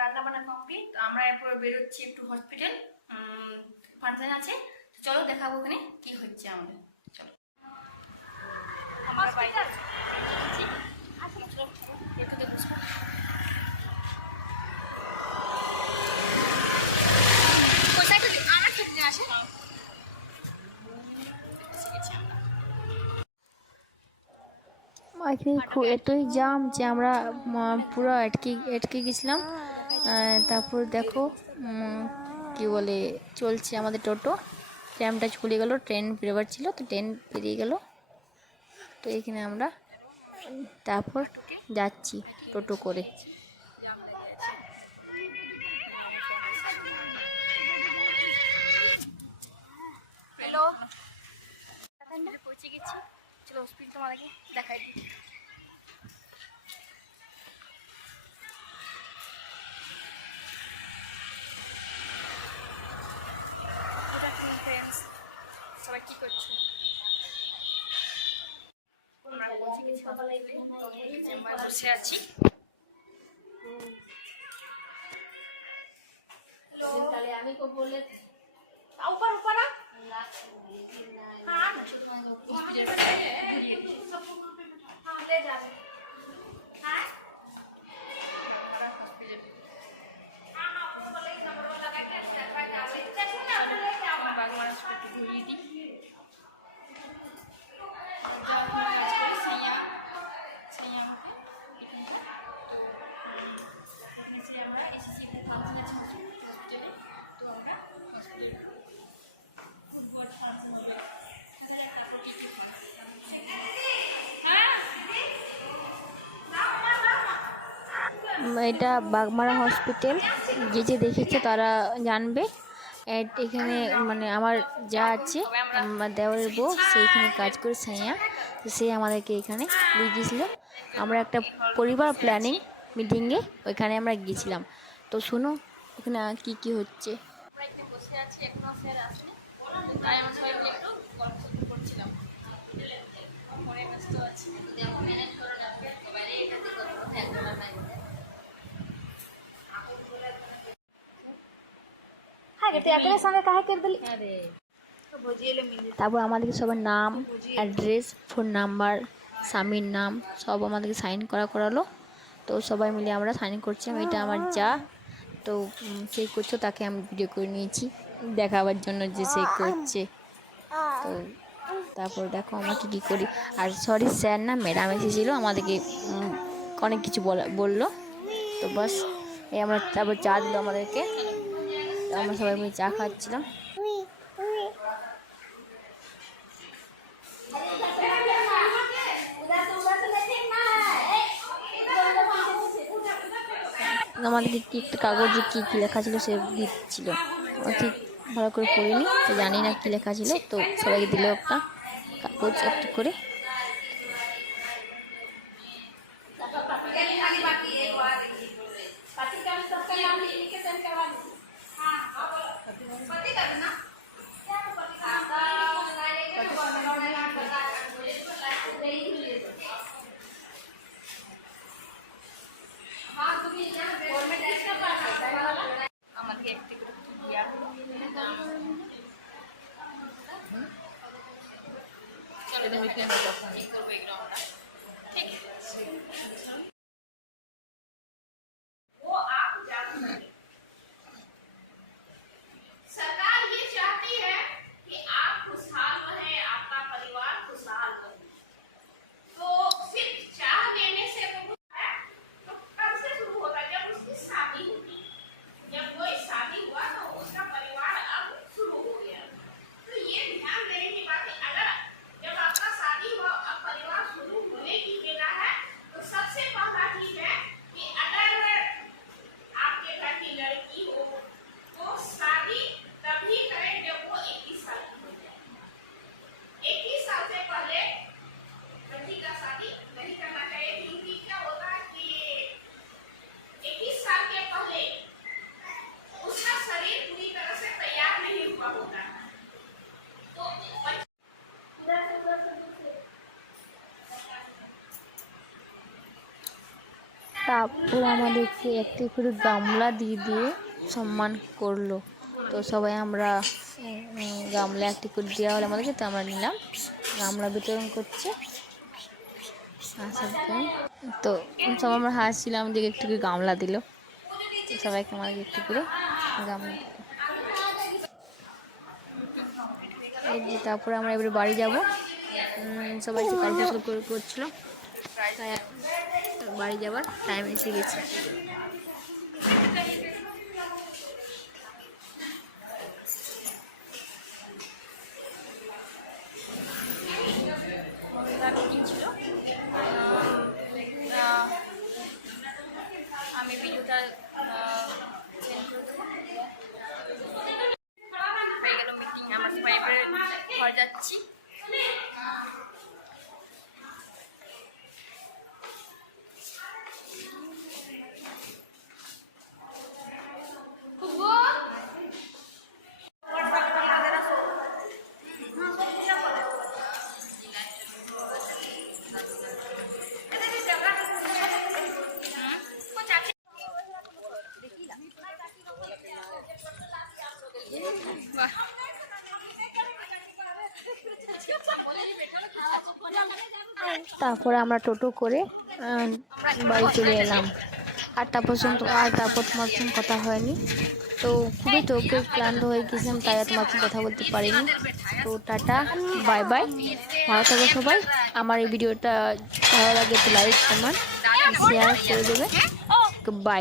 রান্না বান্না কমপ্লিট। তো আমরা এরপর বেরোচ্ছি একটু হসপিটাল, ফাংশন আছে। চলো দেখাবো ওখানে কি হচ্ছে আমাদের। চলো আমরা বাইরে এতই জাম যে আমরা পুরো আটকে গেছিলাম। তারপর দেখো কি বলে চলছে আমাদের টোটো। ট্রামটা চলে গেল, ট্রেন বেরোবার ছিল তো ট্রেন বেরিয়ে গেল। তো এখানে আমরা তারপর যাচ্ছি টোটো করে। হ্যালো, পৌঁছে গেছি। চলো হসপিটাল তোমাদেরকে দেখাই দিই। সবাই কি করছো? আমরা পৌঁছে গেছি হসপিটালে, বসে আছি। আমি को बोले ऊपर ऊपर ना हाँ ले जाते हाँ बागवान हॉस्पिटल घूरी थी। এটা বাগমারা হসপিটাল, যে দেখেছে তারা জানবে। এখানে মানে আমার যা আছে আমার দেওয়ারের বউ, সেইখানে কাজ করে সাইয়া, তো সে আমাদেরকে এখানে নিয়ে গিয়েছিল। আমরা একটা পরিবার প্ল্যানিং মিটিংয়ে ওইখানে আমরা গিয়েছিলাম। তো শুনো ওখানে কি কি হচ্ছে। বসে আছি, এখনো স্যার আসেনি, তাই আমরা সবাই মিলে একটু গল্প করছিলাম। ফোনে ব্যস্ত আছি। তারপর আমাদেরকে সবার নাম, অ্যাড্রেস, ফোন নাম্বার, স্বামীর নাম সব আমাদেরকে সাইন করালো। তো সবাই মিলে আমরা সাইন করছিলাম। এটা আমার যা, তো সে করছো, তাকে আমি ভিডিও করে নিয়েছি দেখাবার জন্য যে সে করছে। তো তারপর দেখো আমরা কী করি। আর সরি স্যার না ম্যাডাম এসেছিলো, আমাদেরকে অনেক কিছু বললো। তো বাস এই আমরা তারপর চা দিল আমাদেরকে, আমরা সবাই মিলে চা খাচ্ছিলাম। আমাদেরকে কি একটা কাগজে কী লেখা ছিল সে দিচ্ছিল, ঠিক ভালো করে পড়িনি, তো জানি না কী লেখা ছিল। তো সবাইকে দিল একটা কাগজ একটা করে। আমাকে একটি করে দিয়া চলে দেবে কি আমরা তখন কি করবো এগুলো আমরা ঠিক वो आप जानते हैं सरकार ये चाहती है कि आप खुशहाल रहे, आपका परिवार खुशहाल रहे। तो सिर्फ चाह देने से तो कब से शुरू होता है? जब उसकी शादी होती, जब कोई शादी हुआ तो उसका परिवार अब शुरू हो गया। तो ये ध्यान देने की बात है, अगर जब आपका शादी हुआ अब परिवार शुरू होने की बेला है তারপর আমাদেরকে একটি করে গামলা দিয়ে সম্মান করলো। তো সবাই আমরা গামলা একটি করে দেওয়া হলো আমাদেরকে, তো আমরা নিলাম, গামলা বিতরণ করছে। তো সবাই আমরা হাসছিলাম যে একটু করে গামলা দিল, তো সবাইকে আমাদেরকে একটু করে গামলা দিল। এই যে তারপরে আমরা এবারে বাড়ি যাব, সবাই যে কাজ করছিল, তাই বাড়ি যাবার টাইম এসে গেছে। আমি ভিডিওটা সেন্ড করে দেবো। হয়ে গেল মিটিং, আমার সবাই এবারে ঘর যাচ্ছি। তারপরে আমরা টোটো করে বাড়ি চলে এলাম। তারপর তোমার সঙ্গে কথা হয়নি, তো খুবই ক্লান্ত হয়ে গেছিলাম, তাই আর তোমার সঙ্গে কথা বলতে পারিনি। তো টাটা, বাই বাই, ভালো থাকো সবাই। আমার এই ভিডিওটা ভালো লাগে তো লাইক কমেন্ট শেয়ার করে দেবে। বাই।